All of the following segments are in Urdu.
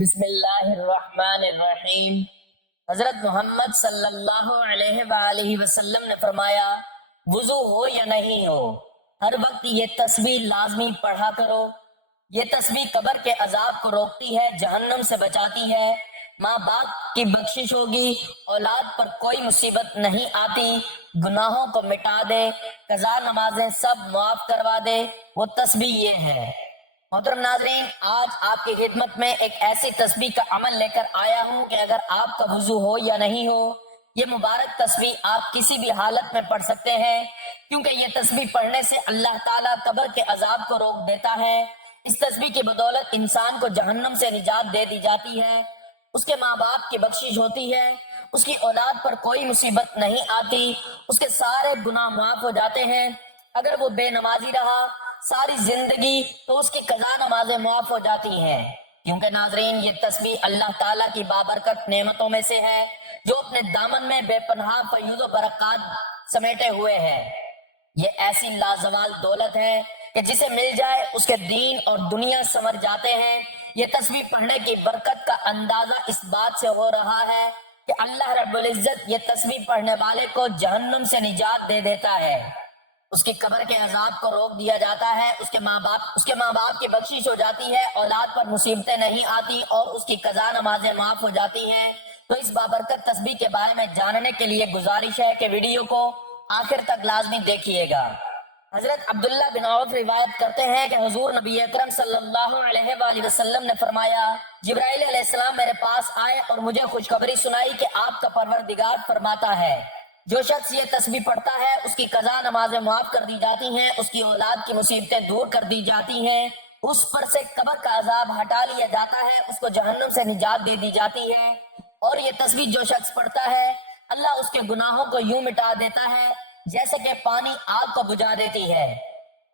بسم اللہ الرحمن الرحیم۔ حضرت محمد صلی اللہ علیہ وآلہ وسلم نے فرمایا، وضو ہو یا نہیں ہو، ہر وقت یہ تسبیح لازمی پڑھا کرو۔ یہ تسبیح قبر کے عذاب کو روکتی ہے، جہنم سے بچاتی ہے، ماں باپ کی بخشش ہوگی، اولاد پر کوئی مصیبت نہیں آتی، گناہوں کو مٹا دے، قضا نمازیں سب معاف کروا دے۔ وہ تسبیح یہ ہے۔ محترم ناظرین، آج آپ کی خدمت میں ایک ایسی تسبیح کا عمل لے کر آیا ہوں کہ اگر آپ کا وضو ہو یا نہیں ہو، یہ مبارک تسبیح آپ کسی بھی حالت میں پڑھ سکتے ہیں، کیونکہ یہ تسبیح پڑھنے سے اللہ تعالیٰ قبر کے عذاب کو روک دیتا ہے۔ اس تسبیح کی بدولت انسان کو جہنم سے نجات دے دی جاتی ہے، اس کے ماں باپ کی بخشش ہوتی ہے، اس کی اولاد پر کوئی مصیبت نہیں آتی، اس کے سارے گناہ معاف ہو جاتے ہیں۔ اگر وہ بے نمازی رہا ساری زندگی تو اس کی قضا نمازیں معاف ہو جاتی ہیں، کیونکہ ناظرین یہ تسبیح اللہ تعالیٰ کی بابرکت نعمتوں میں سے ہے، جو اپنے دامن میں بے پناہ فیوز و برکات سمیٹے ہوئے ہے۔ یہ ایسی لازوال دولت ہے کہ جسے مل جائے اس کے دین اور دنیا سنور جاتے ہیں۔ یہ تسبیح پڑھنے کی برکت کا اندازہ اس بات سے ہو رہا ہے کہ اللہ رب العزت یہ تسبیح پڑھنے والے کو جہنم سے نجات دے دیتا ہے، اس کی قبر کے عذاب کو روک دیا جاتا ہے، اس کے ماں باپ کی بخشش ہو جاتی ہے، اولاد پر مصیبتیں نہیں آتی اور اس کی قضا نمازیں معاف ہو جاتی ہیں۔ تو اس بابرکت تسبیح کے بارے میں جاننے کے لیے گزارش ہے کہ ویڈیو کو آخر تک لازمی دیکھیے گا۔ حضرت عبداللہ بن عوف روایت کرتے ہیں کہ حضور نبی اکرم صلی اللہ علیہ وآلہ وسلم نے فرمایا، جبرائیل علیہ السلام میرے پاس آئے اور مجھے خوشخبری سنائی کہ آپ کا پروردگار فرماتا ہے، جو شخص یہ تسبیح پڑھتا ہے اس کی قضا نمازیں معاف کر دی جاتی ہیں، اس کی اولاد کی مصیبتیں دور کر دی جاتی ہیں، اس پر سے قبر کا عذاب ہٹا لیا جاتا ہے، اس کو جہنم سے نجات دے دی جاتی ہے، اور یہ تسبیح جو شخص پڑھتا ہے اللہ اس کے گناہوں کو یوں مٹا دیتا ہے جیسے کہ پانی آگ کو بجھا دیتی ہے۔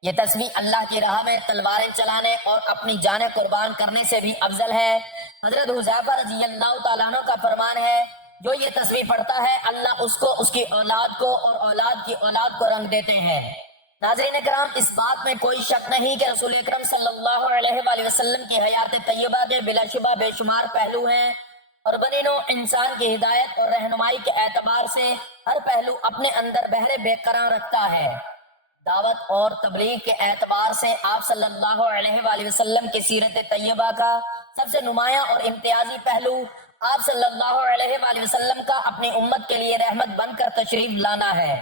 یہ تسبیح اللہ کی راہ میں تلواریں چلانے اور اپنی جانیں قربان کرنے سے بھی افضل ہے۔ حضرت حذیفہ رضی اللہ تعالیٰ عنہ کا فرمان ہے، جو یہ تسبیح پڑھتا ہے اللہ اس کو، اس کی اولاد کو اور اولاد کی اولاد کو رنگ دیتے ہیں۔ ناظرین کرام، اس بات میں کوئی شک نہیں کہ رسول اکرم صلی اللہ علیہ وآلہ وسلم کی حیات طیبہ کے بلا شبہ بے شمار پہلو ہیں، اور بنی نوع انسان کی ہدایت اور رہنمائی کے اعتبار سے ہر پہلو اپنے اندر بہرے بے قرار رکھتا ہے۔ دعوت اور تبلیغ کے اعتبار سے آپ صلی اللہ علیہ وآلہ وسلم کی سیرت طیبہ کا سب سے نمایاں اور امتیازی پہلو آپ صلی اللہ علیہ وآلہ وسلم کا اپنی امت کے لیے رحمت بن کر تشریف لانا ہے۔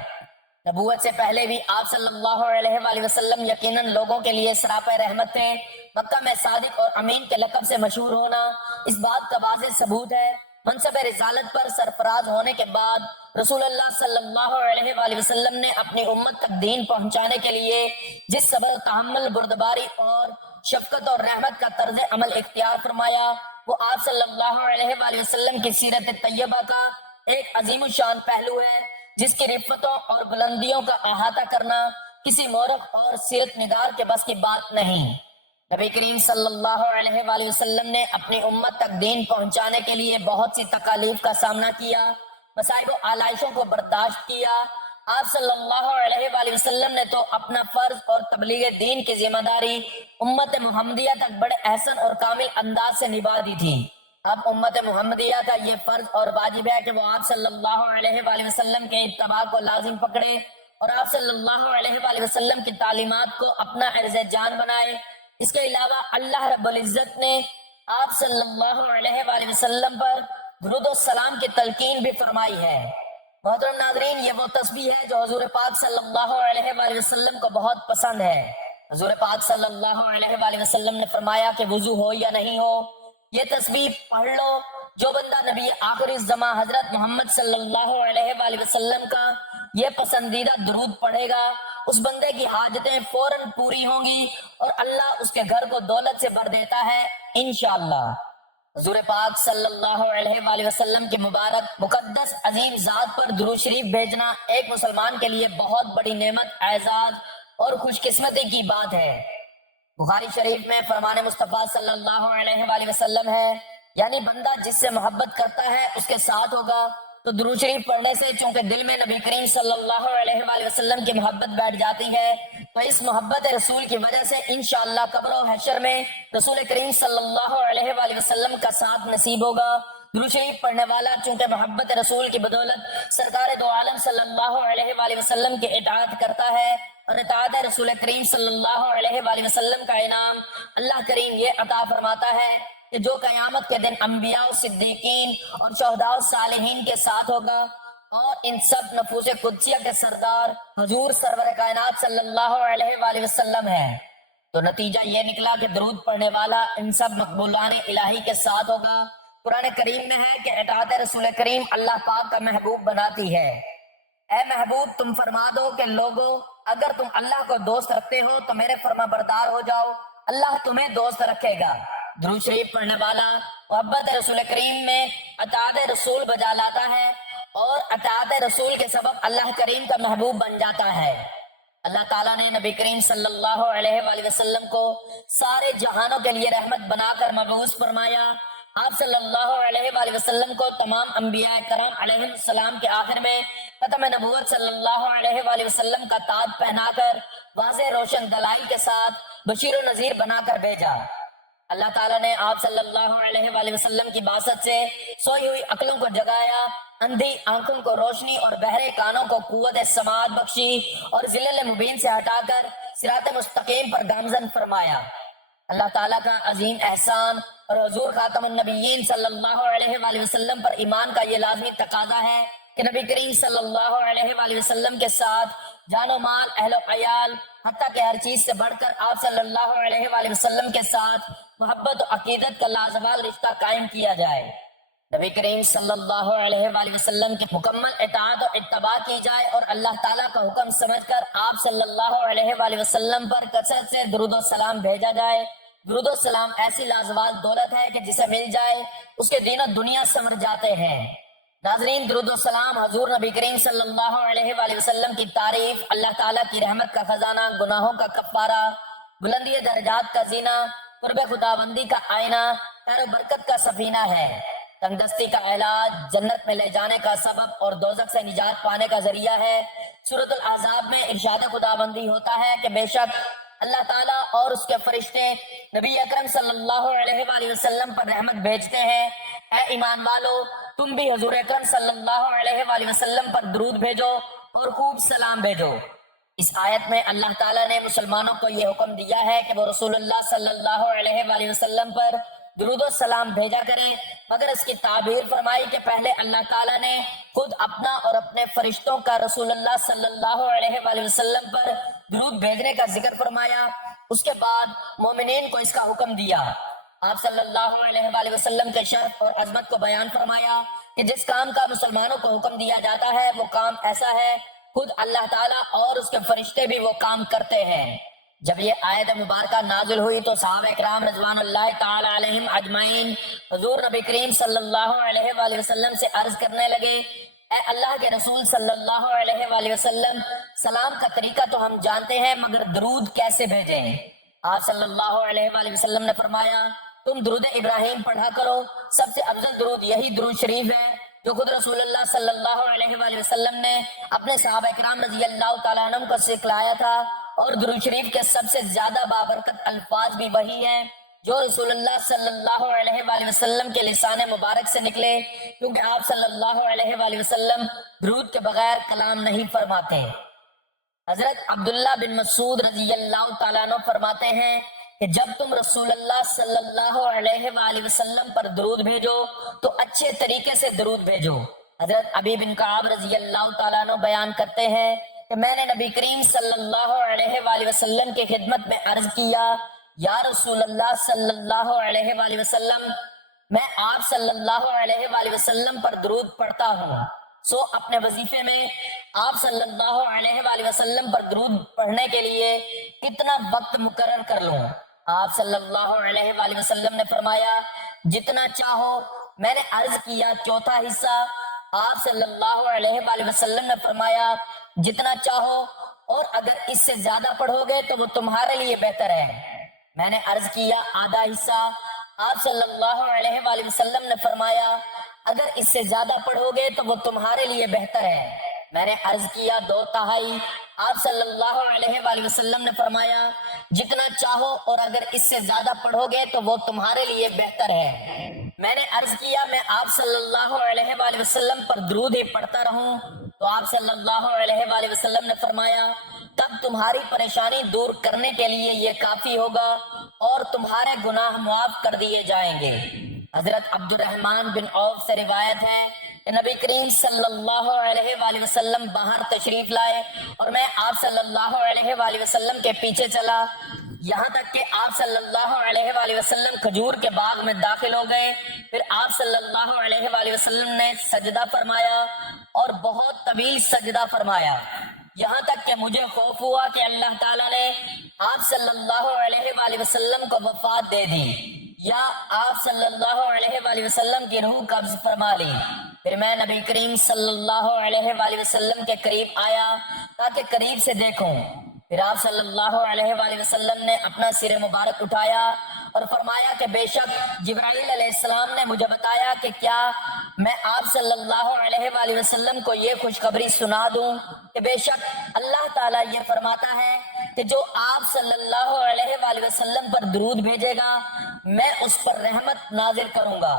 نبوت سے پہلے بھی آپ صلی اللہ علیہ وآلہ وسلم یقیناً لوگوں کے لیے سراپے رحمت تھے۔ مکہ میں صادق اور امین کے لقب سے مشہور ہونا اس بات کا واضح ثبوت ہے۔ منصب رسالت پر سرفراز ہونے کے بعد رسول اللہ صلی اللہ علیہ وآلہ وسلم نے اپنی امت تک دین پہنچانے کے لیے جس صبر، تحمل، بردباری اور شفقت اور رحمت کا طرز عمل اختیار فرمایا، وہ آپ صلی اللہ علیہ وآلہ وسلم کی سیرت طیبہ کا ایک عظیم الشان پہلو ہے، جس کی رفتوں اور بلندیوں کا احاطہ کرنا کسی مورخ اور سیرت نگار کے بس کی بات نہیں۔ نبی کریم صلی اللہ علیہ وآلہ وسلم نے اپنی امت تک دین پہنچانے کے لیے بہت سی تکالیف کا سامنا کیا، مصائب و آلائشوں کو برداشت کیا۔ آپ صلی اللہ علیہ وآلہ وسلم نے تو اپنا فرض اور تبلیغ دین کی ذمہ داری امت محمدیہ تک بڑے احسن اور کامل انداز سے نبھا دی تھی۔ اب امت محمدیہ کا یہ فرض اور واجب ہے کہ وہ آپ صلی اللہ علیہ وآلہ وسلم کے اتباع کو لازم پکڑے اور آپ صلی اللہ علیہ وآلہ وسلم کی تعلیمات کو اپنا عرض جان بنائے۔ اس کے علاوہ اللہ رب العزت نے آپ صلی اللہ علیہ وآلہ وسلم پر درود و سلام کی تلقین بھی فرمائی ہے۔ محترم ناظرین، یہ وہ تسبیح ہے جو حضور پاک صلی اللہ علیہ وآلہ وسلم کو بہت پسند ہے۔ حضور پاک صلی اللہ علیہ وآلہ وسلم نے فرمایا کہ وضو ہو یا نہیں ہو، یہ تسبیح پڑھ لو۔ جو بندہ نبی آخر الزماں حضرت محمد صلی اللہ علیہ وآلہ وسلم کا یہ پسندیدہ درود پڑھے گا، اس بندے کی حاجتیں فوراً پوری ہوں گی اور اللہ اس کے گھر کو دولت سے بھر دیتا ہے انشاءاللہ۔ حضور پاک صلی اللہ علیہ وآلہ وسلم کی مبارک مقدس عظیم ذات پر درود شریف بھیجنا ایک مسلمان کے لیے بہت بڑی نعمت، اعزاز اور خوش قسمتی کی بات ہے۔ بخاری شریف میں فرمان مصطفیٰ صلی اللہ علیہ وآلہ وسلم ہے، یعنی بندہ جس سے محبت کرتا ہے اس کے ساتھ ہوگا، تو درود شریف پڑھنے سے چونکہ دل میں نبی کریم صلی اللہ علیہ وآلہ وسلم کی محبت بیٹھ جاتی ہے، تو اس محبت رسول کی وجہ سے انشاءاللہ قبر و حشر میں رسول کریم صلی اللہ علیہ وآلہ وسلم کا ساتھ نصیب ہوگا۔ درود شریف پڑھنے والا چونکہ محبت رسول کی بدولت سرکار دو عالم صلی اللہ علیہ وآلہ وسلم کی اطاعت کرتا ہے، اور اطاعت رسول کریم صلی اللہ علیہ وآلہ وسلم کا انعام اللہ کریم یہ عطا فرماتا ہے کہ جو قیامت کے دن انبیاء و صدیقین اور شہداء و صالحین کے ساتھ ہوگا، اور ان سب نفوس قدسیہ کے سردار حضور سرور کائنات صلی اللہ علیہ وآلہ وسلم ہے۔ تو نتیجہ یہ نکلا کہ درود پڑھنے والا ان سب مقبولان الہی کے ساتھ ہوگا۔ قرآن کریم میں ہے کہ اطاعت رسول کریم اللہ پاک کا محبوب بناتی ہے۔ اے محبوب تم فرما دو کہ لوگوں اگر تم اللہ کو دوست رکھتے ہو تو میرے فرما بردار ہو جاؤ، اللہ تمہیں دوست رکھے گا۔ درود شریف پڑھنے والا محبت رسول کریم میں اطاعت رسول بجا لاتا ہے، اور اطاعت رسول کے سبب اللہ کریم کا محبوب بن جاتا ہے۔ اللہ تعالیٰ نے نبی کریم صلی اللہ علیہ وآلہ وسلم کو سارے جہانوں کے لیے رحمت بنا کر مبعوث فرمایا۔ آپ صلی اللہ علیہ وآلہ وسلم کو تمام انبیاء کرام علیہ السلام کے آخر میں ختم نبوت صلی اللہ علیہ وآلہ وسلم کا تاج پہنا کر واضح روشن دلائل کے ساتھ بشیر و نذیر بنا کر بھیجا۔ اللہ تعالیٰ نے آپ صلی اللہ علیہ وآلہ وسلم کی باسط سے سوئی ہوئی عقلوں کو جگایا، اندھی آنکھوں کو روشنی اور بہرے کانوں کو قوت سماعت بخشی، اور ذلل مبین سے ہٹا کر صراط مستقیم پر گامزن فرمایا۔ اللہ تعالیٰ کا عظیم احسان اور حضور خاتم النبیین صلی اللہ علیہ وآلہ وسلم پر ایمان کا یہ لازمی تقاضا ہے کہ نبی کریم صلی اللہ علیہ وآلہ وسلم کے ساتھ جان و مال، اہل و عیال، حتیٰ کہ ہر چیز سے بڑھ کر آپ صلی اللہ علیہ وآلہ وسلم کے ساتھ محبت و عقیدت کا لازوال رشتہ قائم کیا جائے۔ نبی کریم صلی اللہ علیہ وآلہ وسلم کی مکمل اطاعت و اتباع کی جائے، اور اللہ تعالیٰ کا حکم سمجھ کر آپ صلی اللہ علیہ وآلہ وسلم پر کثرت سے درود و سلام بھیجا جائے۔ درود و سلام ایسی لازوال دولت ہے کہ جسے مل جائے اس کے دین و دنیا سمر جاتے ہیں۔ ناظرین، درود و سلام حضور نبی کریم صلی اللہ علیہ وآلہ وسلم کی تعریف، اللہ تعالیٰ کی رحمت کا خزانہ، گناہوں کا کفارہ، بلندی درجات کا زینہ، قرب خداوندی کا آئینہ، خیر و برکت کا سفینہ ہے، تنگ دستی کا علاج، جنت میں لے جانے کا سبب اور دوزخ سے نجات پانے کا ذریعہ ہے۔ سورۃ الاحزاب میں ارشاد خداوندی ہوتا ہے کہ بے شک اللہ تعالیٰ اور اس کے فرشتے نبی اکرم صلی اللہ علیہ وآلہ وسلم پر رحمت بھیجتے ہیں۔ اے ایمان والو، تم بھی حضور اکرم صلی اللہ علیہ وآلہ وسلم پر درود بھیجو اور خوب سلام بھیجو۔ اس آیت میں اللہ تعالیٰ نے مسلمانوں کو یہ حکم دیا ہے کہ وہ رسول اللہ صلی اللہ علیہ وآلہ وسلم پر درود و سلام بھیجا کریں، مگر اس کی تعبیر فرمائی کہ پہلے اللہ تعالیٰ نے خود اپنا اور اپنے فرشتوں کا رسول اللہ صلی اللہ علیہ وآلہ وسلم پر درود بھیجنے کا ذکر فرمایا، اس کے بعد مومنین کو اس کا حکم دیا۔ آپ صلی اللہ علیہ وآلہ وسلم کے شرف اور عظمت کو بیان فرمایا کہ جس کام کا مسلمانوں کو حکم دیا جاتا ہے وہ کام ایسا ہے، خود اللہ تعالیٰ اور اس کے فرشتے بھی وہ کام کرتے ہیں۔ جب یہ آیت مبارکہ نازل ہوئی تو صحابہ اکرام رضوان اللہ تعالی علیہم اجمعین حضور نبی کریم صلی اللہ علیہ وآلہ وسلم سے عرض کرنے لگے، اے اللہ کے رسول صلی اللہ علیہ وآلہ وسلم، سلام کا طریقہ تو ہم جانتے ہیں مگر درود کیسے بھیجیں؟ آپ صلی اللہ علیہ وآلہ وسلم نے فرمایا، تم درود ابراہیم پڑھا کرو، سب سے افضل درود یہی درود شریف ہے جو خود رسول اللہ صلی اللہ علیہ وآلہ وسلم نے اپنے صحابہ اکرام رضی اللہ تعالیٰ عنہ کو سکھلایا تھا، اور درود شریف کے سب سے زیادہ بابرکت الفاظ بھی وہی ہیں جو رسول اللہ صلی اللہ علیہ وآلہ وسلم کے لسان مبارک سے نکلے، کیونکہ آپ صلی اللہ علیہ وآلہ وسلم درود کے بغیر کلام نہیں فرماتے۔ حضرت عبداللہ بن مسعود رضی اللہ تعالیٰ عنہ فرماتے ہیں کہ جب تم رسول اللہ صلی اللہ علیہ وآلہ وسلم پر درود بھیجو تو اچھے طریقے سے درود بھیجو۔ حضرت ابی بن کعب رضی اللہ تعالیٰ عنہ بیان کرتے ہیں کہ میں نے نبی کریم صلی اللہ علیہ وآلہ وسلم کی خدمت میں عرض کیا، یا رسول اللہ صلی اللہ علیہ وآلہ وسلم، میں آپ صلی اللہ علیہ وآلہ وسلم پر درود پڑھتا ہوں، سو اپنے وظیفے میں آپ صلی اللہ علیہ وآلہ وسلم پر درود پڑھنے کے لیے کتنا وقت مقرر کر لوں؟ آپ صلی اللہ علیہ وآلہ وسلم نے فرمایا، جتنا چاہو۔ میں نے عرض کیا، چوتھا حصہ؟ آپ صلی اللہ علیہ وآلہ وسلم نے فرمایا، جتنا چاہو، اور اگر اس سے زیادہ پڑھو گے تو وہ تمہارے لیے بہتر ہے۔ میں نے عرض کیا، آدھا حصہ؟ آپ صلی اللہ علیہ وآلہ وسلم نے فرمایا، اگر اس سے زیادہ پڑھو گے تو وہ تمہارے لیے بہتر ہے۔ میں نے عرض کیا 2/3۔ آپ صلی اللہ علیہ وآلہ وسلم نے فرمایا جتنا چاہو، اور اگر اس سے زیادہ پڑھو گے تو وہ تمہارے لیے بہتر ہے۔ میں نے عرض کیا میں آپ صلی اللہ علیہ وآلہ وسلم پر درود ہی پڑھتا رہوں؟ تو آپ صلی اللہ علیہ وآلہ وسلم نے فرمایا تب تمہاری پریشانی دور کرنے کے لیے یہ کافی ہوگا اور تمہارے گناہ معاف کر دیے جائیں گے۔ حضرت عبد الرحمن بن عوف سے روایت ہے کہ نبی کریم صلی اللہ علیہ وآلہ وسلم باہر تشریف لائے اور میں آپ صلی اللہ علیہ وآلہ وسلم کے پیچھے چلا، یہاں تک کہ آپ صلی اللہ علیہ وآلہ وسلم کھجور کے باغ میں داخل ہو گئے۔ پھر آپ صلی اللہ علیہ وآلہ وسلم نے سجدہ فرمایا اور بہت طویل سجدہ فرمایا، یہاں تک کہ مجھے خوف ہوا کہ اللہ تعالیٰ نے آپ صلی اللہ علیہ وآلہ وسلم کو وفات دے دی یا آپ صلی اللہ علیہ وآلہ وسلم کی روح قبض فرما لی۔ پھر میں نبی کریم صلی اللہ علیہ وآلہ وسلم کے قریب آیا تاکہ قریب سے دیکھوں۔ پھر آپ صلی اللہ علیہ وآلہ وسلم نے اپنا سر مبارک اٹھایا اور فرمایا کہ بے شک جبرائیل علیہ السلام نے مجھے بتایا کہ کیا میں آپ صلی اللہ علیہ وآلہ وسلم کو یہ خوشخبری سنا دوں کہ بے شک اللہ تعالیٰ یہ فرماتا ہے کہ جو آپ صلی اللہ علیہ وآلہ وسلم پر درود بھیجے گا میں اس پر رحمت نازل کروں گا،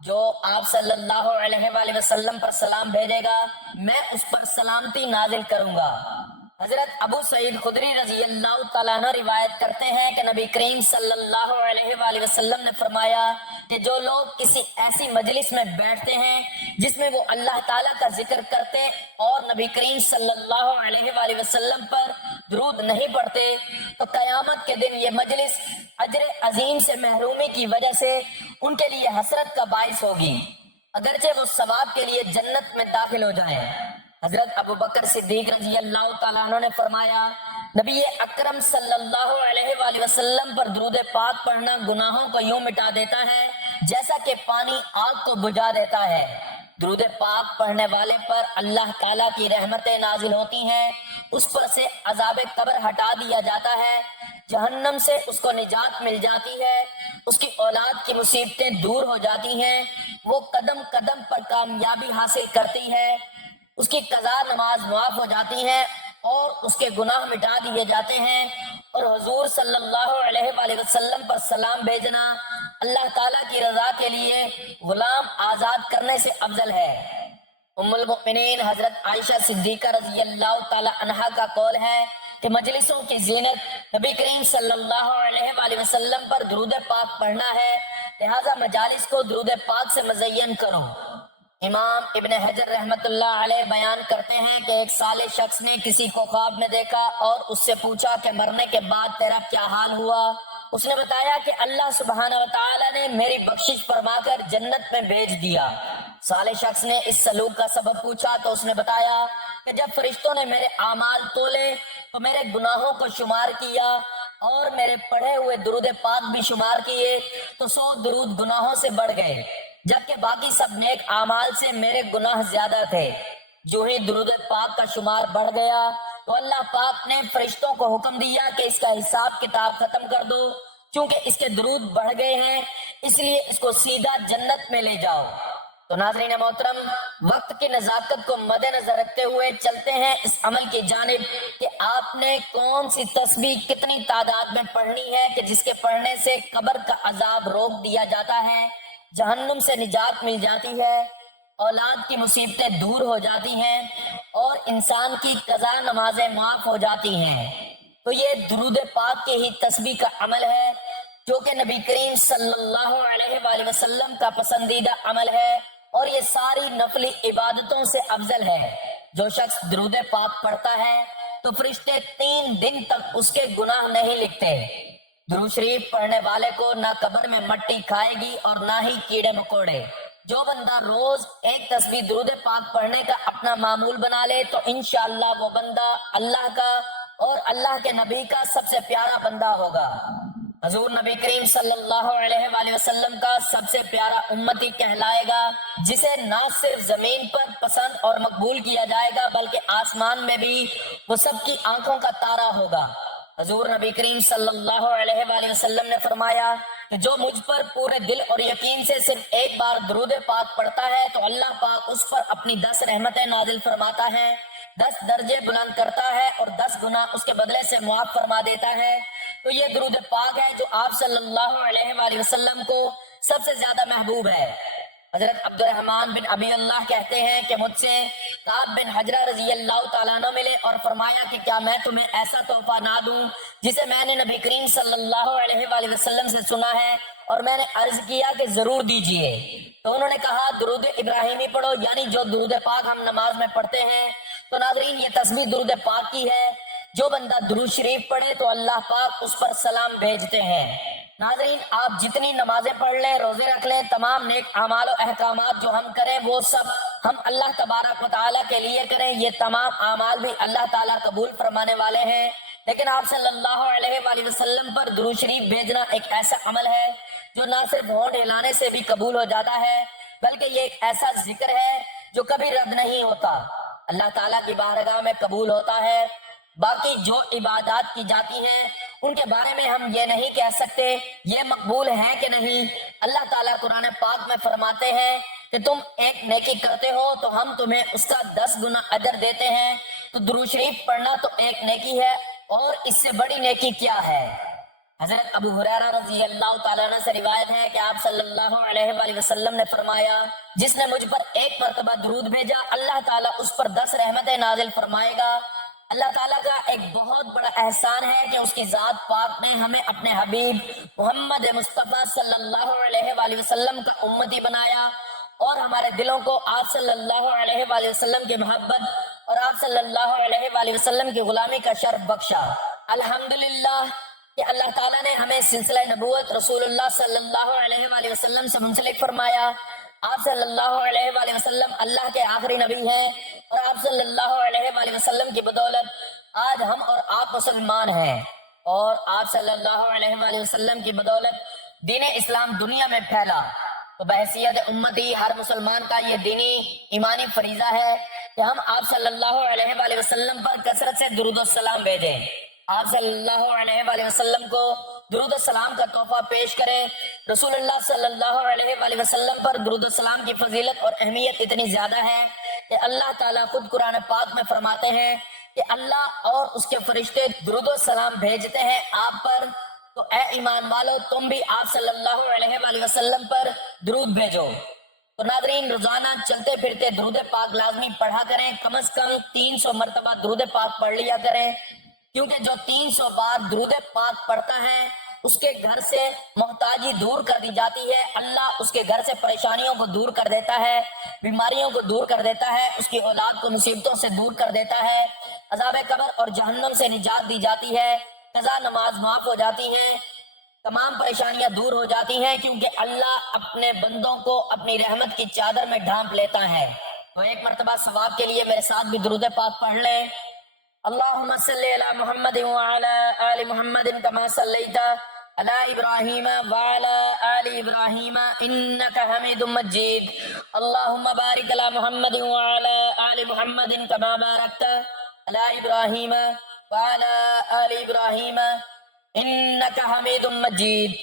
جو آپ صلی اللہ علیہ وآلہ وسلم پر سلام بھیجے گا میں اس پر سلامتی نازل کروں گا۔ حضرت ابو سعید خدری رضی اللہ تعالیٰ عنہ روایت کرتے ہیں کہ نبی کریم صلی اللہ علیہ وآلہ وسلم نے فرمایا کہ جو لوگ کسی ایسی مجلس میں بیٹھتے ہیں جس میں وہ اللہ تعالیٰ کا ذکر کرتے اور نبی کریم صلی اللہ علیہ وآلہ وسلم پر درود نہیں پڑھتے تو قیامت کے دن یہ مجلس اجر عظیم سے محرومی کی وجہ سے ان کے لیے حسرت کا باعث ہوگی، اگرچہ وہ ثواب کے لیے جنت میں داخل ہو جائیں۔ حضرت ابو بکر صدیق رضی اللہ تعالیٰ عنہ نے فرمایا نبی اکرم صلی اللہ علیہ وآلہ وسلم پر درود پاک پڑھنا گناہوں کو یوں مٹا دیتا ہے جیسا کہ پانی آگ کو بجھا دیتا ہے۔ درود پاک پڑھنے والے پر اللہ تعالیٰ کی رحمتیں نازل ہوتی ہیں، اس پر سے عذاب قبر ہٹا دیا جاتا ہے، جہنم سے اس کو نجات مل جاتی ہے، اس کی اولاد کی مصیبتیں دور ہو جاتی ہیں، وہ قدم قدم پر کامیابی حاصل کرتی ہے، اس کی قضا نماز معاف ہو جاتی ہے اور اس کے گناہ مٹا دیے جاتے ہیں، اور حضور صلی اللہ علیہ وآلہ وسلم پر سلام بھیجنا اللہ تعالیٰ کی رضا کے لیے غلام آزاد کرنے سے افضل ہے۔ ام المؤمنین حضرت عائشہ صدیقہ رضی اللہ تعالیٰ عنہا کا قول ہے کہ مجلسوں کی زینت نبی کریم صلی اللہ علیہ وآلہ وسلم پر درود پاک پڑھنا ہے، لہذا مجالس کو درود پاک سے مزین کرو۔ امام ابن حجر رحمت اللہ علیہ بیان کرتے ہیں کہ ایک صالح شخص نے کسی کو خواب میں دیکھا اور اس سے پوچھا کہ مرنے کے بعد تیرا کیا حال ہوا؟ اس نے بتایا کہ اللہ سبحانہ وتعالی نے میری بخشش فرما کر جنت میں بھیج دیا۔ صالح شخص نے اس سلوک کا سبب پوچھا تو اس نے بتایا کہ جب فرشتوں نے میرے اعمال تولے تو میرے گناہوں کو شمار کیا اور میرے پڑھے ہوئے درود پاک بھی شمار کیے تو 100 درود گناہوں سے بڑھ گئے، جبکہ باقی سب نیک اعمال سے میرے گناہ زیادہ تھے۔ جو ہی درود پاک کا شمار بڑھ گیا تو اللہ پاک نے فرشتوں کو حکم دیا کہ اس کا حساب کتاب ختم کر دو، چونکہ اس کے درود بڑھ گئے ہیں اس لیے اس کو سیدھا جنت میں لے جاؤ۔ تو ناظرین محترم، وقت کی نزاکت کو مد نظر رکھتے ہوئے چلتے ہیں اس عمل کی جانب کہ آپ نے کون سی تسبیح کتنی تعداد میں پڑھنی ہے کہ جس کے پڑھنے سے قبر کا عذاب روک دیا جاتا ہے، جہنم سے نجات مل جاتی ہے، اولاد کی مصیبتیں دور ہو جاتی ہیں اور انسان کی قضا نمازیں معاف ہو جاتی ہیں۔ تو یہ درود پاک کے ہی تسبیح کا عمل ہے جو کہ نبی کریم صلی اللہ علیہ وآلہ وسلم کا پسندیدہ عمل ہے اور یہ ساری نفلی عبادتوں سے افضل ہے۔ جو شخص درود پاک پڑھتا ہے تو فرشتے 3 دن تک اس کے گناہ نہیں لکھتے۔ درود شریف پڑھنے والے کو نہ قبر میں مٹی کھائے گی اور نہ ہی کیڑے مکوڑے۔ جو بندہ روز ایک تسبیح درود پاک پڑھنے کا اپنا معمول بنا لے تو انشاءاللہ وہ بندہ اللہ کا اور اللہ کے نبی کا سب سے پیارا بندہ ہوگا۔ حضور نبی کریم صلی اللہ علیہ وآلہ وسلم کا سب سے پیارا امتی کہلائے گا، جسے نہ صرف زمین پر پسند اور مقبول کیا جائے گا بلکہ آسمان میں بھی وہ سب کی آنکھوں کا تارا ہوگا۔ حضور نبی کریم صلی اللہ علیہ وآلہ وسلم نے فرمایا کہ جو مجھ پر پورے دل اور یقین سے صرف ایک بار درود پاک پڑھتا ہے تو اللہ پاک اس پر اپنی 10 رحمتیں نازل فرماتا ہے، 10 درجے بلند کرتا ہے اور 10 گناہ اس کے بدلے سے معاف فرما دیتا ہے۔ تو یہ درود پاک ہے جو آپ صلی اللہ علیہ وآلہ وسلم کو سب سے زیادہ محبوب ہے۔ حضرت عبد الرحمن بن ابی اللہ کہتے ہیں کہ مجھ سے کعب بن حجرہ رضی اللہ تعالیٰ عنہ ملے اور فرمایا کہ کیا میں تمہیں ایسا تحفہ نہ دوں جسے میں نے نبی کریم صلی اللہ علیہ وآلہ وسلم سے سنا ہے، اور میں نے عرض کیا کہ ضرور دیجئے۔ تو انہوں نے کہا درود ابراہیمی پڑھو، یعنی جو درود پاک ہم نماز میں پڑھتے ہیں۔ تو ناظرین یہ تسبیح درود پاک کی ہے، جو بندہ درود شریف پڑھے تو اللہ پاک اس پر سلام بھیجتے ہیں۔ ناظرین آپ جتنی نمازیں پڑھ لیں، روزے رکھ لیں، تمام نیک اعمال و احکامات جو ہم کریں وہ سب ہم اللہ تبارک و تعالیٰ کے لیے کریں، یہ تمام اعمال بھی اللہ تعالیٰ قبول فرمانے والے ہیں۔ لیکن آپ صلی اللہ علیہ وآلہ وسلم پر درود شریف بھیجنا ایک ایسا عمل ہے جو نہ صرف ہونٹ ہلانے سے بھی قبول ہو جاتا ہے، بلکہ یہ ایک ایسا ذکر ہے جو کبھی رد نہیں ہوتا، اللہ تعالیٰ کی بارگاہ میں قبول ہوتا ہے۔ باقی جو عبادات کی جاتی ہیں ان کے بارے میں ہم یہ نہیں کہہ سکتے یہ مقبول ہے کہ نہیں۔ اللہ تعالیٰ قرآن پاک میں فرماتے ہیں کہ تم ایک نیکی کرتے ہو تو ہم تمہیں اس کا 10 گنا اجر دیتے ہیں۔ تو درود شریف پڑھنا تو ایک نیکی ہے، اور اس سے بڑی نیکی کیا ہے؟ حضرت ابو ہریرہ رضی اللہ تعالیٰ عنہ سے روایت ہے کہ آپ صلی اللہ علیہ وآلہ وسلم نے فرمایا جس نے مجھ پر ایک مرتبہ درود بھیجا اللہ تعالیٰ اس پر 10 رحمتیں نازل فرمائے گا۔ اللہ تعالیٰ کا ایک بہت بڑا احسان ہے کہ اس کی ذات پاک نے ہمیں اپنے حبیب محمد مصطفیٰ صلی اللہ علیہ وآلہ وسلم کا امتی بنایا، اور ہمارے دلوں کو آپ صلی اللہ علیہ وآلہ وسلم کی محبت اور آپ صلی اللہ علیہ وآلہ وسلم کی غلامی کا شرف بخشا۔ الحمدللہ کہ اللہ تعالیٰ نے ہمیں سلسلہ نبوت رسول اللہ صلی اللہ علیہ وآلہ وسلم سے منسلک فرمایا۔ آپ صلی اللہ علیہ وآلہ وسلم اللہ کے آخری نبی ہیں، اور آپ صلی اللہ علیہ وآلہ وسلم کی بدولت آج ہم اور آپ مسلمان ہیں، اور آپ صلی اللہ علیہ وآلہ وسلم کی بدولت دین اسلام دنیا میں پھیلا۔ تو بحیثیت امتی ہر مسلمان کا یہ دینی ایمانی فریضہ ہے کہ ہم آپ صلی اللہ علیہ وآلہ وسلم پر کثرت سے درود و سلام بھیجیں، آپ صلی اللہ علیہ وآلہ وسلم کو درود و سلام کا تحفہ پیش کریں۔ رسول اللہ صلی اللہ علیہ وآلہ وسلم پر درود و سلام کی فضیلت اور اہمیت اتنی زیادہ ہے کہ اللہ تعالیٰ خود قرآن پاک میں فرماتے ہیں کہ اللہ اور اس کے فرشتے درود و سلام بھیجتے ہیں آپ پر، تو اے ایمان والو تم بھی آپ صلی اللہ علیہ وآلہ وسلم پر درود بھیجو۔ تو ناظرین روزانہ چلتے پھرتے درود پاک لازمی پڑھا کریں، کم از کم 300 مرتبہ درود پاک پڑھ لیا کریں، کیونکہ جو 300 بار درود پاک پڑھتا ہے اس کے گھر سے محتاجی دور کر دی جاتی ہے، اللہ اس کے گھر سے پریشانیوں کو دور کر دیتا ہے، بیماریوں کو دور کر دیتا ہے، اس کی اولاد کو مصیبتوں سے دور کر دیتا ہے، عذاب قبر اور جہنم سے نجات دی جاتی ہے، قضا نماز معاف ہو جاتی ہے، تمام پریشانیاں دور ہو جاتی ہیں، کیونکہ اللہ اپنے بندوں کو اپنی رحمت کی چادر میں ڈھانپ لیتا ہے۔ تو ایک مرتبہ ثواب کے لیے میرے ساتھ بھی درود پاک پڑھ لیں۔ اللہم صلی علی محمد وعلی آل محمد کما صلیت علی ابراہیم وعلی آل ابراہیم انک حمید مجید۔ اللہم بارک علی محمد وعلی آل محمد کما بارکت علی ابراہیم وعلی آل ابراہیم انک حمید مجید۔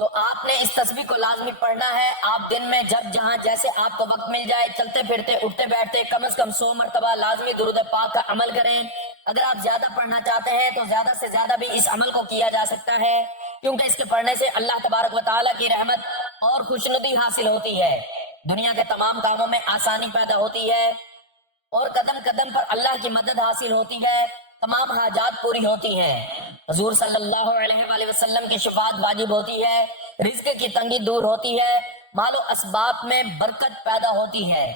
تو آپ نے اس تسبیح کو لازمی پڑھنا ہے۔ آپ دن میں جب جہاں جیسے آپ کو وقت مل جائے چلتے پھرتے اٹھتے بیٹھتے کم از کم 100 مرتبہ لازمی درود پاک کا عمل کریں۔ اگر آپ زیادہ پڑھنا چاہتے ہیں تو زیادہ سے زیادہ بھی اس عمل کو کیا جا سکتا ہے، کیونکہ اس کے پڑھنے سے اللہ تبارک و تعالیٰ کی رحمت اور خوشنودی حاصل ہوتی ہے، دنیا کے تمام کاموں میں آسانی پیدا ہوتی ہے، اور قدم قدم پر اللہ کی مدد حاصل ہوتی ہے، تمام حاجات پوری ہوتی ہیں، حضور صلی اللہ علیہ وآلہ وسلم کی شفاعت واجب ہوتی ہے، رزق کی تنگی دور ہوتی ہے، مال و اسباب میں برکت پیدا ہوتی ہے،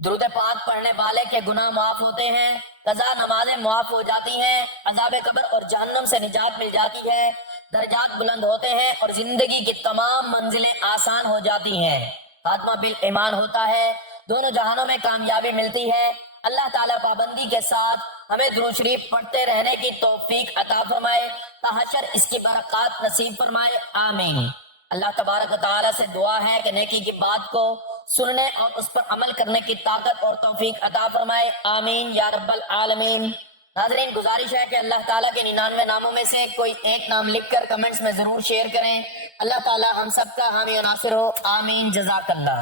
درود پاک پڑھنے والے کے گناہ معاف ہوتے ہیں، قضا نمازیں معاف ہو جاتی ہیں، عذاب قبر اور جہنم سے نجات مل جاتی ہے، درجات بلند ہوتے ہیں، اور زندگی کی تمام منزلیں آسان ہو جاتی ہیں، خاتمہ بالایمان ہوتا ہے، دونوں جہانوں میں کامیابی ملتی ہے۔ اللہ تعالیٰ پابندی کے ساتھ ہمیں درود شریف پڑھتے رہنے کی توفیق عطا فرمائے، تا حشر اس کی برکات نصیب فرمائے، آمین۔ اللہ تبارک و تعالیٰ سے دعا ہے کہ نیکی کی بات کو سننے اور اس پر عمل کرنے کی طاقت اور توفیق عطا فرمائے، آمین یا رب العالمین۔ ناظرین گزارش ہے کہ اللہ تعالیٰ کے 99 ناموں میں سے کوئی ایک نام لکھ کر کمنٹس میں ضرور شیئر کریں. اللہ تعالیٰ ہم سب کا حامی و ناصر ہو. آمین. جزاک اللہ.